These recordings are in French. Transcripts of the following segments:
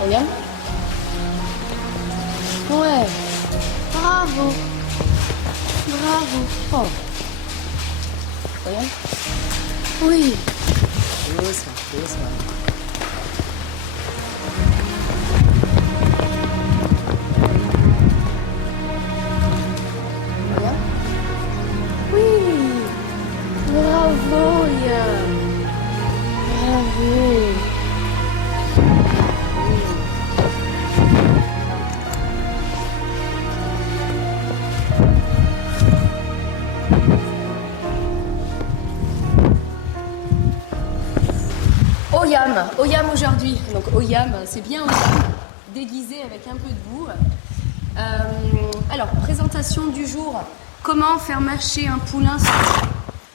Regarde. Ouais. Bravo. Bravo. Oh. Regarde. Oui. Doucement, doucement. Regarde. Oui. Bravo, Yann. Bravo. Oyam, Oyam aujourd'hui. Donc Oyam, c'est bien Oyam, déguisé avec un peu de boue. Alors, présentation du jour. Comment faire marcher un poulain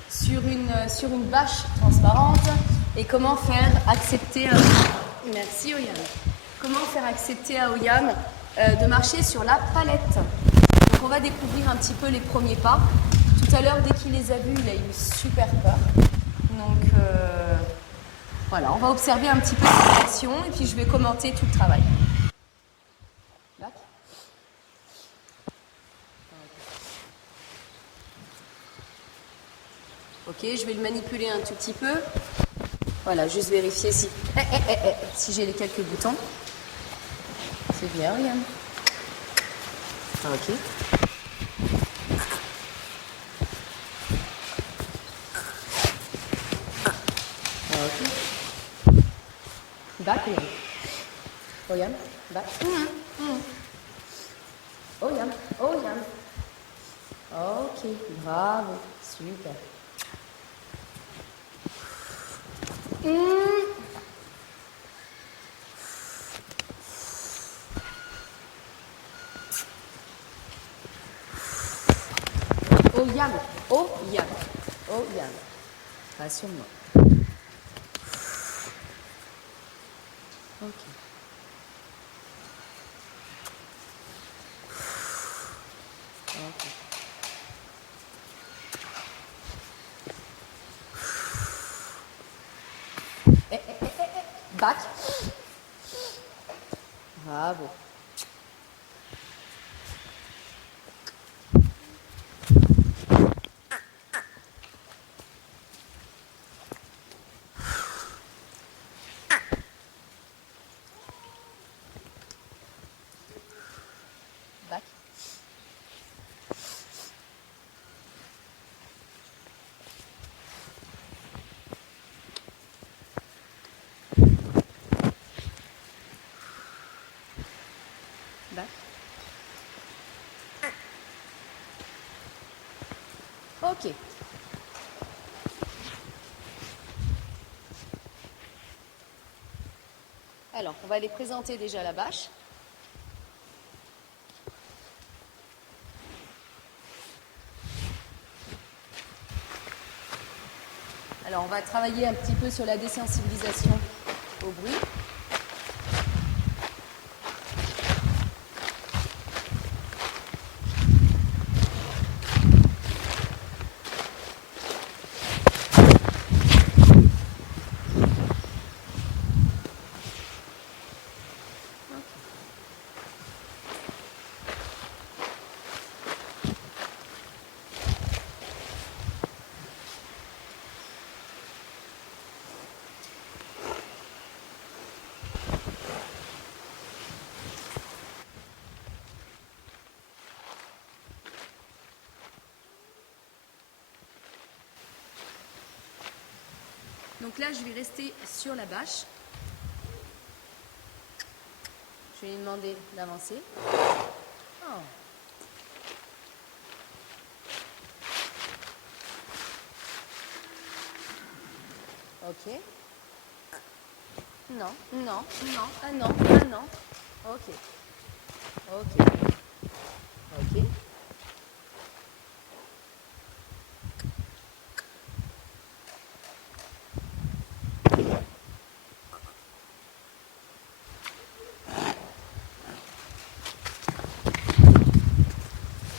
sur une bâche transparente et comment faire accepter à... Merci Oyam. Comment faire accepter à Oyam de marcher sur la palette. Donc on va découvrir un petit peu les premiers pas. Tout à l'heure, dès qu'il les a vus, il a eu super peur. Donc voilà, on va observer un petit peu ses réactions et puis je vais commenter tout le travail. Ok, je vais le manipuler un tout petit peu. Voilà, juste vérifier si j'ai les quelques boutons. C'est bien, Yann. Ok. Ok. Back, Yann. Oh, Yann. Back. Oh, Yann. Oh, Yann. Ok, bravo. Super. Oh, Yann. Oh, Yann. Oh, Yann. Rassure-moi. Ok. Ok. Back. Bravo. Back. Back. Ok. Alors, on va les présenter déjà la bâche. Alors, on va travailler un petit peu sur la désensibilisation au bruit. Donc là, je vais rester sur la bâche. Je vais lui demander d'avancer. Oh. Ok. Non, non, non, ah non, ah non. Ok. Ok. Ok.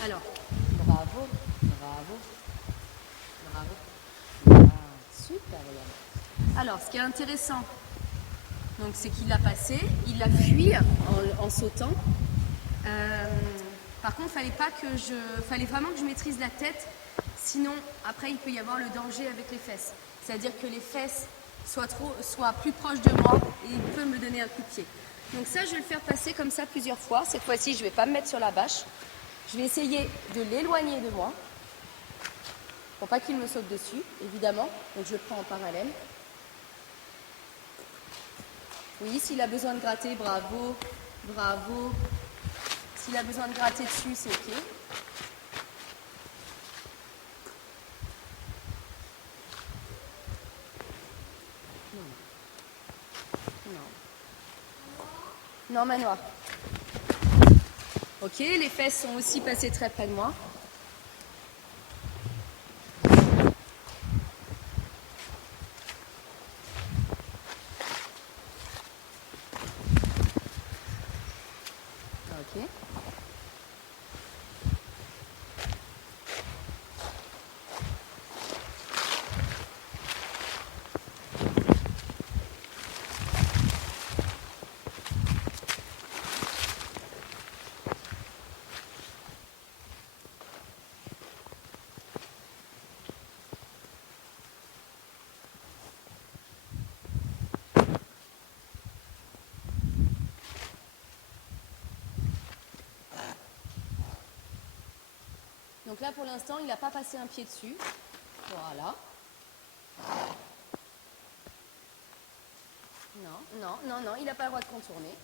Alors, bravo, bravo, bravo. Ah, super, Yann. Alors, ce qui est intéressant, Donc c'est qu'il l'a passé, il l'a fui en sautant. Par contre, fallait vraiment que je maîtrise la tête, sinon après il peut y avoir le danger avec les fesses. C'est-à-dire que les fesses soient plus proches de moi et il peut me donner un coup de pied. Donc ça, je vais le faire passer comme ça plusieurs fois. Cette fois-ci, je ne vais pas me mettre sur la bâche. Je vais essayer de l'éloigner de moi pour pas qu'il me saute dessus, évidemment. Donc je le prends en parallèle. Oui, s'il a besoin de gratter, bravo, bravo. S'il a besoin de gratter dessus, c'est ok. Non, Manoir. Ok, les fesses sont aussi passées très près de moi. Ok. Donc là, pour l'instant, il n'a pas passé un pied dessus. Voilà. Non, non, non, non, il n'a pas le droit de contourner.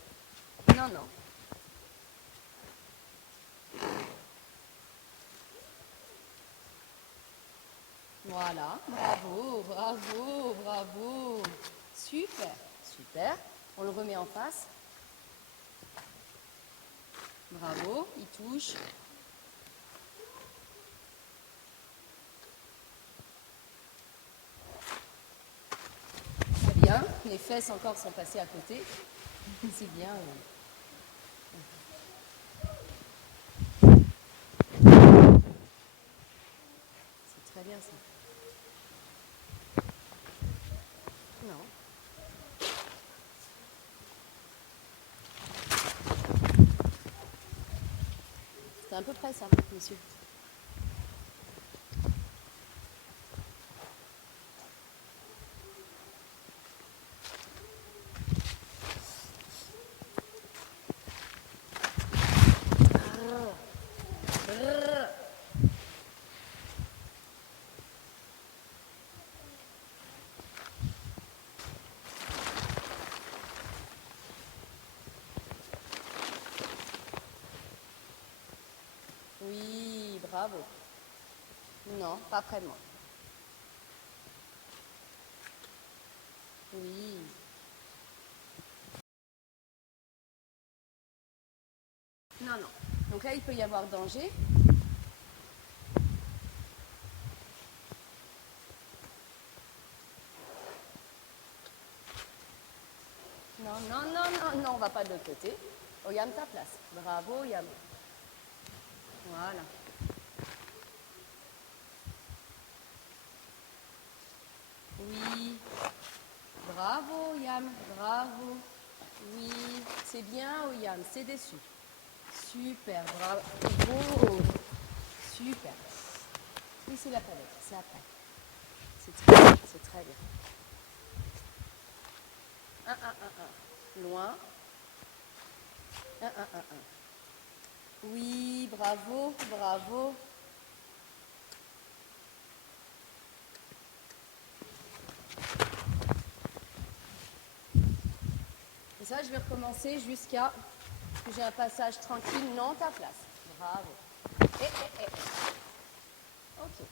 Non, non. Voilà, bravo, bravo, bravo. Super, super. On le remet en face. Bravo, il touche. Très bien, les fesses encore sont passées à côté. C'est bien. C'est très bien ça. Non. C'est à peu près ça, monsieur. Oui, bravo. Non, pas près de moi. Oui. Non, non. Donc là, il peut y avoir danger. Non, non, non, non, non, on va pas de l'autre côté. Oh, Yam, ta place. Bravo, Yam. Voilà. Oui. Bravo, Yam. Bravo. Oui. C'est bien, oh, Yam. C'est dessus. Super. Bravo. Super. Oui, c'est la palette. C'est après. C'est très bien. 1, 1, 1, 1. Loin. 1, 1, 1, 1. Oui, bravo, bravo. Et ça, je vais recommencer jusqu'à ce que j'ai un passage tranquille. Non, ta place. Bravo. Ok.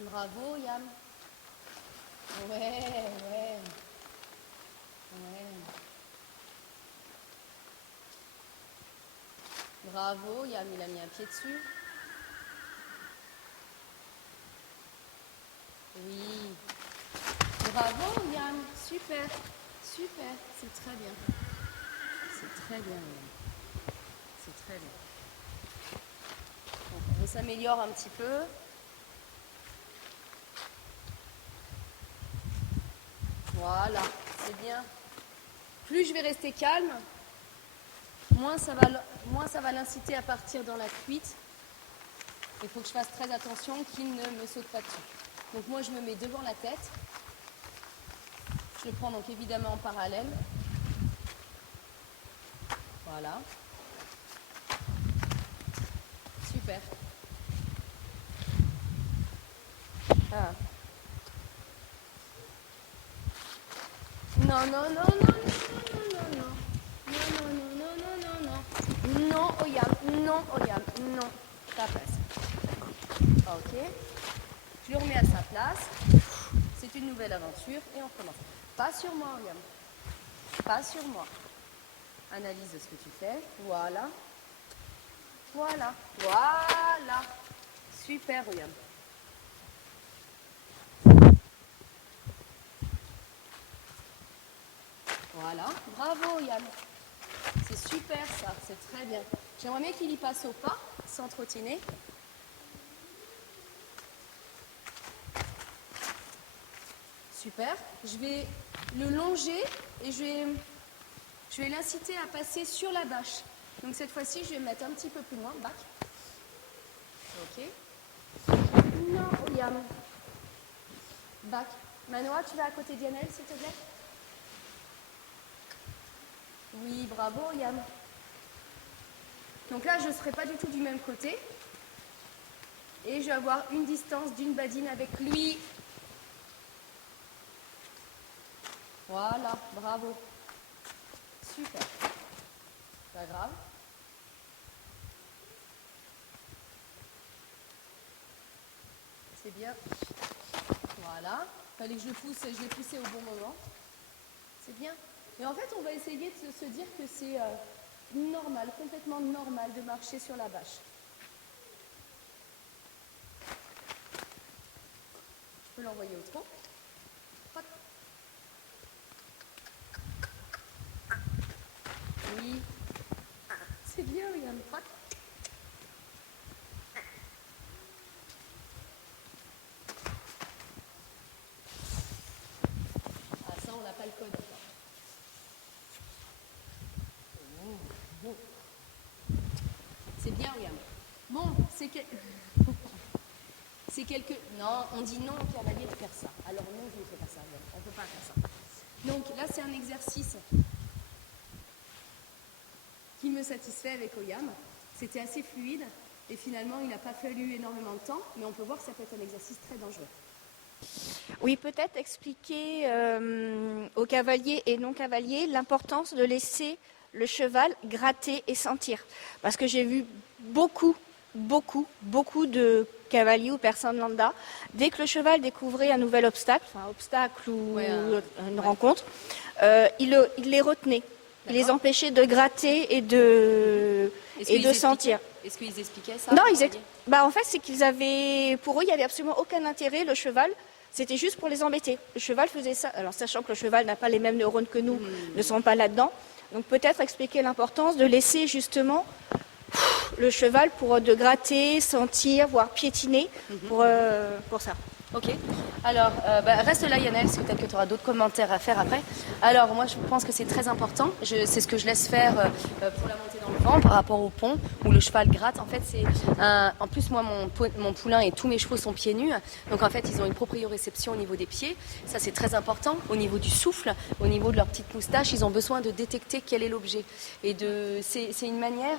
Bravo, Yam. Ouais. Bravo, Yam, il a mis un pied dessus. Oui. Bravo, Yam. Super. Super. C'est très bien. C'est très bien, Yam. C'est très bien. Donc, on s'améliore un petit peu. Voilà, c'est bien. Plus je vais rester calme, moins ça va l'inciter à partir dans la cuite. Il faut que je fasse très attention qu'il ne me saute pas dessus. Donc moi je me mets devant la tête. Je le prends donc évidemment en parallèle. Voilà. Super. Ah. Non, non, non, non, non, non, non, non, non, non, non, non, non, non, non, Oyam, non, Oyam, non, ça passe. Ok, je le remets à sa place, c'est une nouvelle aventure et on commence. Pas sur moi, Oyam, pas sur moi. Analyse ce que tu fais, voilà, voilà, voilà, super, Oyam. Voilà, bravo Yann. C'est super ça, c'est très bien. J'aimerais bien qu'il y passe au pas, sans trottiner. Super. Je vais le longer et je vais l'inciter à passer sur la bâche. Donc cette fois-ci, je vais me mettre un petit peu plus loin, back. Ok. Non, Yann. Back. Manoa, tu vas à côté d'Yanel, s'il te plaît? Oui, bravo Yann. Donc là, je ne serai pas du tout du même côté. Et je vais avoir une distance d'une badine avec lui. Voilà, bravo. Super. Pas grave. C'est bien. Voilà. Fallait que je le pousse, je l'ai poussé au bon moment. C'est bien. Et en fait, on va essayer de se dire que c'est normal, complètement normal de marcher sur la bâche. Je peux l'envoyer au trot. Oui. C'est bien, regarde. Ah, ça, on n'a pas le code encore. C'est bien, regarde. Bon, c'est que... c'est quelque... Non, on dit non au cavalier de faire ça. Alors non, je ne fais pas ça. On ne peut pas faire ça. Donc là, c'est un exercice qui me satisfait avec Oyam. C'était assez fluide et finalement, il n'a pas fallu énormément de temps, mais on peut voir que ça peut être un exercice très dangereux. Oui, peut-être expliquer aux cavaliers et non-cavaliers l'importance de laisser le cheval gratter et sentir. Parce que j'ai vu beaucoup de cavaliers ou personnes lambda, dès que le cheval découvrait un nouvel obstacle, enfin un obstacle ou une rencontre, il les retenait. Il les empêchait de gratter et de sentir. Est-ce qu'ils expliquaient ça? Non, en fait, c'est qu'ils avaient, pour eux, il n'y avait absolument aucun intérêt. Le cheval, c'était juste pour les embêter. Le cheval faisait ça, alors sachant que le cheval n'a pas les mêmes neurones que nous, ne sont pas là-dedans. Donc peut-être expliquer l'importance de laisser justement le cheval de gratter, sentir, voire piétiner pour ça. Ok. Alors, reste là, Yannel, parce que peut-être que tu auras d'autres commentaires à faire après. Alors, moi, je pense que c'est très important. C'est ce que je laisse faire pour la montée dans le vent par rapport au pont où le cheval gratte. En fait, en plus, moi, mon poulain et tous mes chevaux sont pieds nus. Donc, en fait, ils ont une proprioception au niveau des pieds. Ça, c'est très important. Au niveau du souffle, au niveau de leur petite moustache, ils ont besoin de détecter quel est l'objet. Et c'est une manière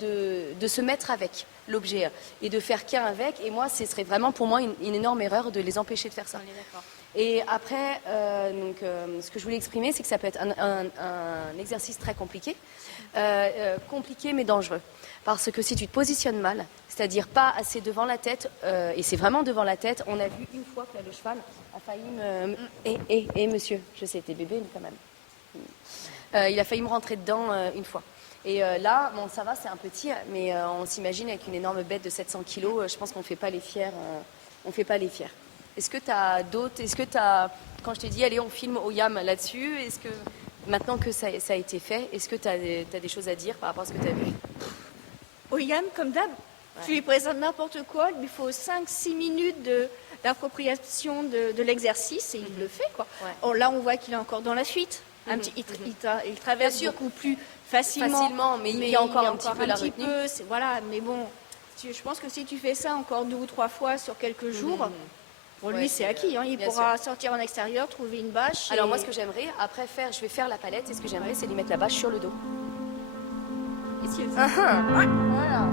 de se mettre avec l'objet et de faire qu'un avec. Et moi, ce serait vraiment pour moi une énorme erreur de les empêcher de faire ça. Et après, ce que je voulais exprimer, c'est que ça peut être un exercice très compliqué, compliqué mais dangereux. Parce que si tu te positionnes mal, c'est-à-dire pas assez devant la tête, et c'est vraiment devant la tête, on a vu une fois que là, le cheval a failli me... monsieur, je sais, t'es bébé, mais quand même. Il a failli me rentrer dedans une fois. Et là, bon, ça va, c'est un petit, mais on s'imagine avec une énorme bête de 700 kilos, je pense qu'on ne fait pas les fiers. On fait pas les fiers. Est-ce que tu as d'autres... Est-ce que tu as... Quand je t'ai dit, allez, on filme Oyam là-dessus, est-ce que, maintenant que ça a été fait, est-ce que tu as des choses à dire par rapport à ce que tu as vu? Oyam, comme d'hab, tu lui présentes n'importe quoi, il lui faut 5-6 minutes d'appropriation de l'exercice, et il le fait, quoi. Ouais. Oh, là, on voit qu'il est encore dans la fuite. Il traverse beaucoup plus facilement, mais il y a encore un petit peu la retenue. Voilà, mais bon, je pense que si tu fais ça encore 2 ou 3 fois sur quelques jours, pour lui, c'est acquis. Hein. Il pourra sortir en extérieur, trouver une bâche. Alors moi, ce que j'aimerais, après faire, je vais faire la palette, et ce que j'aimerais, c'est lui mettre la bâche sur le dos. Ici, Voilà.